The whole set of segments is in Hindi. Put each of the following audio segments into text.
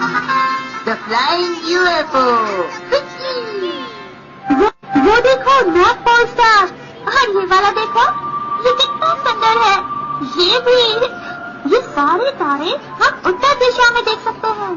The flying UFO. वो देखो नॉर्थ पोल स्टार, और ये वाला देखो, ये कितना सुंदर है। ये भी, ये सारे तारे हम उत्तर दिशा में देख सकते हैं।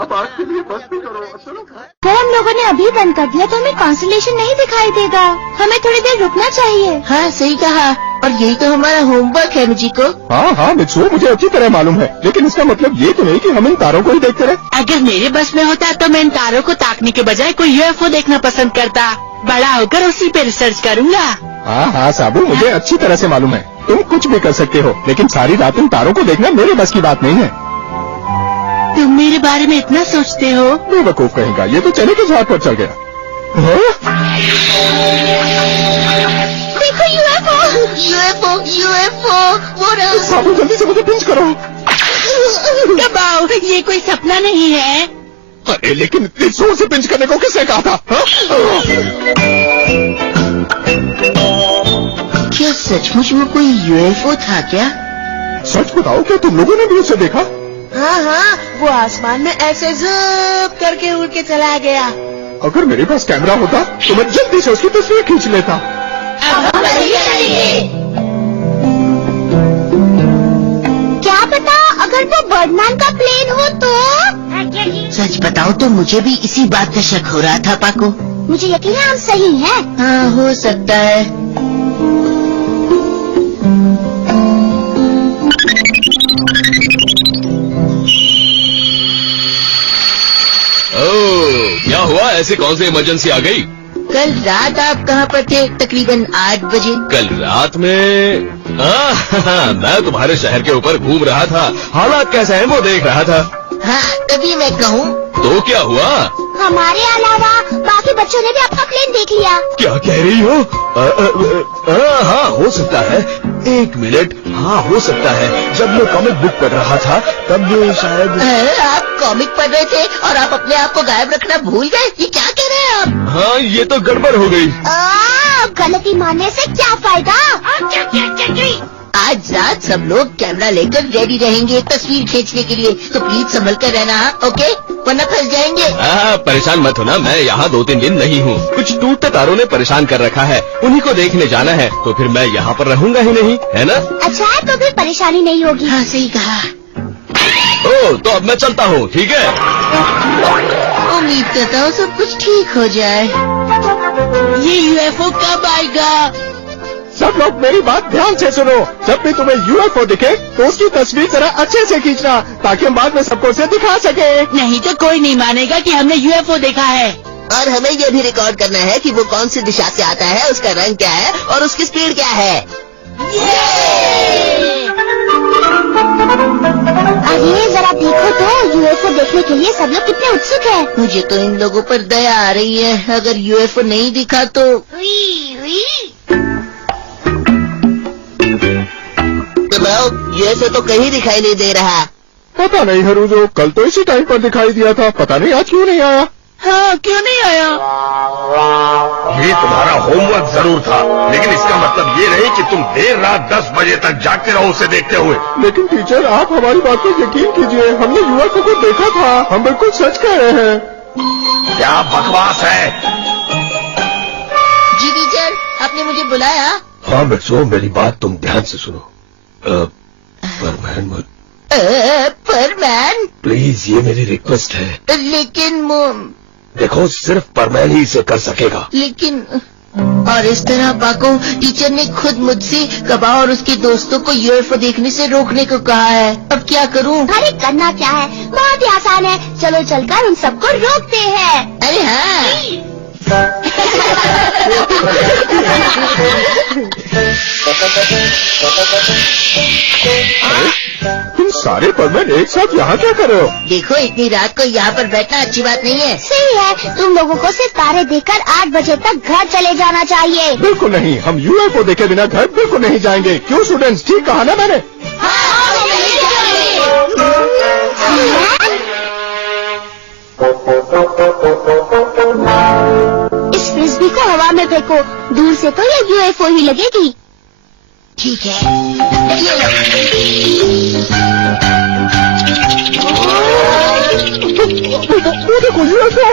अब आज के लिए बस भी करो, चलो। अगर हम लोगों ने अभी बंद कर दिया तो हमें कॉन्स्टेलेशन नहीं दिखाई देगा। हमें थोड़ी देर रुकना चाहिए। हाँ सही कहा, और यही तो हमारा होमवर्क है मुझी को। हाँ मित्सु, मुझे अच्छी तरह मालूम है, लेकिन इसका मतलब ये तो नहीं कि हम इन तारों को ही देखते रहे। अगर मेरे बस में होता तो मैं इन तारों को ताकने के बजाय कोई यूएफओ देखना पसंद करता। बड़ा होकर उसी पे रिसर्च करूँगा। हाँ साबू, मुझे अच्छी तरह से मालूम है, तुम कुछ भी कर सकते हो, लेकिन सारी रात इन तारों को देखना मेरे बस की बात नहीं है। तुम मेरे बारे में इतना सोचते हो? बेवकूफ कहेगा, ये तो चने के झाड़ पर चढ़ गया। देखो यूएफओ, यूएफओ यूएफओ, वो रहा। साबू जल्दी से मुझे पिंच करो। दबाओ, ये कोई सपना नहीं है। अरे लेकिन इतनी जोर से पिंच करने को किसने कहा था? क्या सचमुच वो कोई यूएफओ था क्या? सच बताओ, क्या तुम लोगों ने भी उसे देखा? हाँ, वो आसमान में ऐसे ज़ूप करके उड़ के चला गया। अगर मेरे पास कैमरा होता तो मैं जल्दी से उसकी तस्वीर खींच लेता। क्या पता अगर वो बर्डमैन का प्लेन हो तो? सच बताओ तो मुझे भी इसी बात का शक हो रहा था पाको। मुझे यकीन है हम सही हैं। हाँ हो सकता है। क्या हुआ? ऐसे कौन सी इमरजेंसी आ गई? कल रात आप कहाँ पर थे? तकरीबन 8 बजे। कल रात में मैं तुम्हारे शहर के ऊपर घूम रहा था, हालात कैसे हैं वो देख रहा था। हाँ तभी मैं कहूँ। तो क्या हुआ? हमारे अलावा बाकी बच्चों ने भी आपका प्लेन देख लिया। क्या कह रही हो? हाँ हो सकता है, 1 मिनट। हाँ हो सकता है, जब मैं कॉमिक बुक पढ़ रहा था तब शायद। आप कॉमिक पढ़ रहे थे और आप अपने आप को गायब रखना भूल गए? ये क्या कह रहे हैं आप? हाँ ये तो गड़बड़ हो गई। गलती मानने से क्या फायदा? आज रात सब लोग कैमरा लेकर रेडी रहेंगे तस्वीर खींचने के लिए, तो प्लीज संभल कर रहना, ओके? वरना फंस जाएंगे। परेशान मत होना, मैं यहाँ 2-3 दिन नहीं हूँ। कुछ टूटते तारों ने परेशान कर रखा है, उन्हीं को देखने जाना है, तो फिर मैं यहाँ पर रहूँगा ही नहीं, है ना? अच्छा है, तो फिर परेशानी नहीं होगी। हाँ सही कहा। तो अब मैं चलता हूँ, ठीक है? उम्मीद करता हूँ सब कुछ ठीक हो जाए। ये यूएफओ कब आएगा? सब लोग मेरी बात ध्यान से सुनो, जब भी तुम्हें यूएफओ दिखे तो उसकी तस्वीर जरा अच्छे से खींचना, ताकि हम बाद में सबको उसे दिखा सके। नहीं तो कोई नहीं मानेगा कि हमने यूएफओ देखा है। और हमें ये भी रिकॉर्ड करना है कि वो कौन सी दिशा से आता है, उसका रंग क्या है और उसकी स्पीड क्या है। अरे जरा देखो तो, यूएफओ देखने के लिए सब लोग कितने उत्सुक हैं। मुझे तो इन लोगों पर दया आ रही है, अगर यूएफओ नहीं दिखा तो। यूएफओ तो कहीं दिखाई नहीं दे रहा। पता नहीं हरूजो, कल तो इसी टाइम पर दिखाई दिया था, पता नहीं आज क्यों नहीं आया। हाँ क्यों नहीं आया? ये तुम्हारा होमवर्क जरूर था, लेकिन इसका मतलब ये नहीं कि तुम देर रात 10 बजे तक जागते रहो उसे देखते हुए। लेकिन टीचर, आप हमारी बात पर यकीन कीजिए, हमने यूएफओ को देखा था, हम बिल्कुल सच कह रहे हैं। क्या बकवास है? जी टीचर, आपने मुझे बुलाया? हाँ बच्चों, मेरी बात तुम ध्यान से सुनो। परमैन, प्लीज ये मेरी रिक्वेस्ट है। लेकिन देखो, सिर्फ परमैन ही इसे कर सकेगा। लेकिन और इस तरह पाको, टीचर ने खुद मुझसे कबा और उसके दोस्तों को यूएफओ देखने से रोकने को कहा है। अब क्या करूं? अरे करना क्या है, बहुत ही आसान है, चलो चलकर उन सबको रोकते हैं। अरे हाँ। तुम सारे परमैन एक साथ यहाँ क्या कर रहे हो? देखो, इतनी रात को यहाँ पर बैठना अच्छी बात नहीं है। सही है, तुम लोगों को सिर्फ तारे देखकर 8 बजे तक घर चले जाना चाहिए। बिल्कुल नहीं, हम यूएफओ देखे बिना घर बिल्कुल नहीं जाएंगे। क्यों स्टूडेंट्स, ठीक कहा ना मैंने? इस फ्रिस्बी को हवा में फेंको, दूर से तो ये यूएफओ ही लगेगी। ठीक है, ये लो। वो देखो UFO।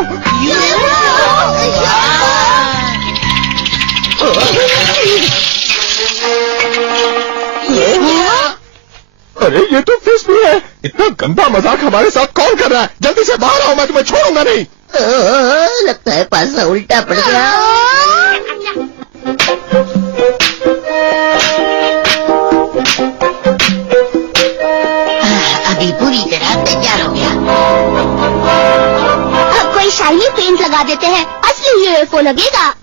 अरे ये तो फिश भी है। इतना गंदा मजाक हमारे साथ कौन कर रहा है? जल्दी से बाहर आओ, मैं तुम्हें छोड़ूंगा नहीं। लगता है पासा उल्टा पड़ गया। अभी पूरी तरह तैयार हो गया। अब कोई शाइनी पेंट लगा देते हैं, असली यूएफओ लगेगा।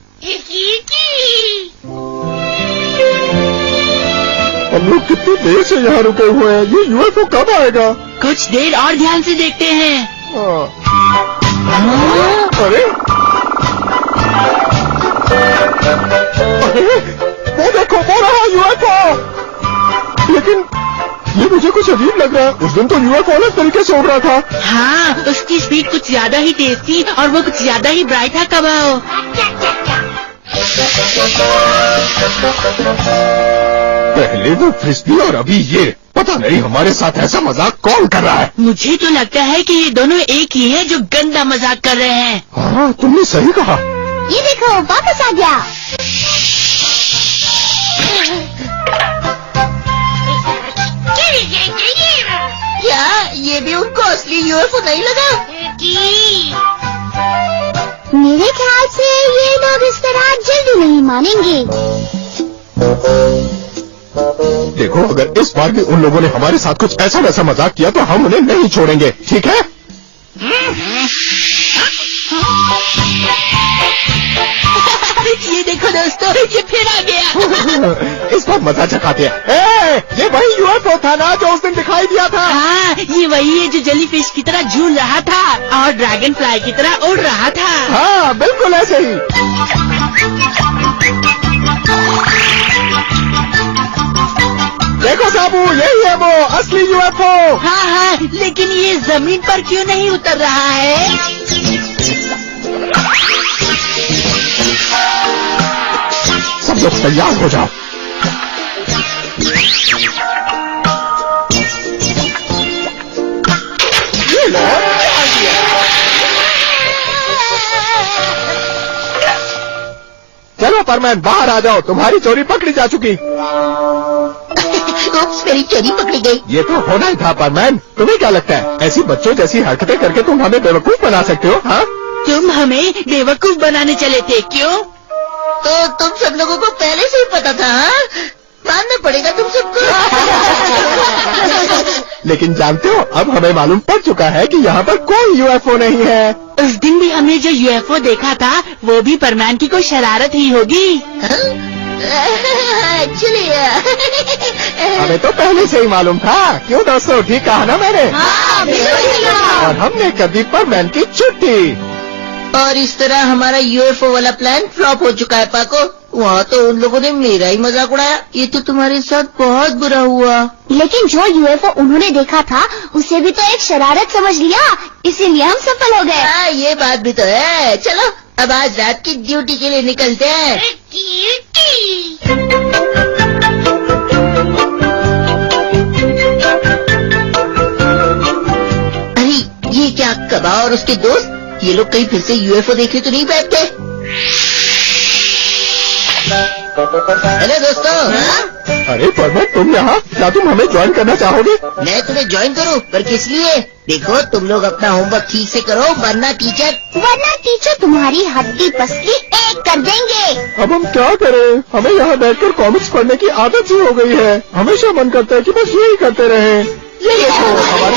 हम लोग कितनी देर से यहाँ रुके हुए हैं, ये UFO कब आएगा? कुछ देर और ध्यान से देखते हैं। अरे वो देखो, वो रहा UFO। लेकिन ये मुझे कुछ अजीब लग रहा है। उस दिन तो UFO अलग तरीके से उड़ रहा था। हाँ, उसकी स्पीड कुछ ज्यादा ही तेज थी और वो कुछ ज्यादा ही ब्राइट था। कबाओ, पहले वो फ्रिस्बी और अभी ये। पता नहीं हमारे साथ ऐसा मजाक कौन कर रहा है। मुझे तो लगता है कि ये दोनों एक ही हैं जो गंदा मजाक कर रहे हैं। हाँ, तुमने सही कहा। ये देखो, वापस आ गया। क्या ये भी उनको असली UFO नहीं लगा? मेरे ख्याल से ये लोग इस तरह जल्दी नहीं मानेंगे। देखो, अगर इस बार भी उन लोगों ने हमारे साथ कुछ ऐसा वैसा मजाक किया तो हम उन्हें नहीं छोड़ेंगे, ठीक है? ये देखो दोस्तों, ये फिर आ गया। इस बार मजा चखाते हैं। ये वही UFO था ना जो उस दिन दिखाई दिया था? हाँ, ये वही है जो जेलीफिश की तरह झूल रहा था और ड्रैगन फ्लाई की तरह उड़ रहा था। हाँ, बिल्कुल ऐसे ही। देखो साबू, यही है वो असली UFO। हाँ हाँ, लेकिन ये जमीन पर क्यों नहीं उतर रहा है? सब लोग तैयार हो जाओ। ये लो, आ गया। चलो परमैन, बाहर आ जाओ, तुम्हारी चोरी पकड़ी जा चुकी। उप्स, मेरी चोरी पकड़ी गई। ये तो होना ही था परमैन। तुम्हें क्या लगता है, ऐसी बच्चों जैसी हरकतें करके तुम हमें बेवकूफ बना सकते हो? हाँ, तुम हमें बेवकूफ बनाने चले थे, क्यों? तो तुम सब लोगों को पहले से ही पता था? हाँ? मानना पड़ेगा तुम सबको। लेकिन जानते हो, अब हमें मालूम पड़ चुका है कि यहाँ पर कोई UFO नहीं है। उस दिन भी हमने जो UFO देखा था वो भी परमैन की कोई शरारत ही होगी। एक्चुअली हमें तो पहले से ही मालूम था। क्यों दोस्तों, ठीक कहा ना मैंने? हाँ, बिल्कुल। और हमने कभी परमैन की छुट्टी। और इस तरह हमारा UFO वाला प्लान फ्लॉप हो चुका है पाको। वहाँ तो उन लोगों ने मेरा ही मजाक उड़ाया। ये तो तुम्हारे साथ बहुत बुरा हुआ। लेकिन जो यूएफओ उन्होंने देखा था उसे भी तो एक शरारत समझ लिया, इसीलिए हम सफल हो गए। हाँ, ये बात भी तो है। चलो अब आज रात की ड्यूटी के लिए निकलते हैं। अरे ये क्या, कबा और उसके दोस्त ये लोग कहीं फिर से UFO देखने तो नहीं बैठ गए? हेलो दोस्तों। हाँ? अरे परमैन, तुम यहाँ? क्या तुम हमें ज्वाइन करना चाहोगे? मैं तुम्हें ज्वाइन करूँ, पर किस लिए? देखो तुम लोग अपना होमवर्क ठीक से करो, वरना टीचर तुम्हारी हड्डी पसली एक कर देंगे। अब हम क्या करें? हमें यहाँ बैठकर कॉमिक्स पढ़ने की आदत ही हो गई है। हमेशा मन करता है कि बस यही करते रहें। ये देखो, हमारे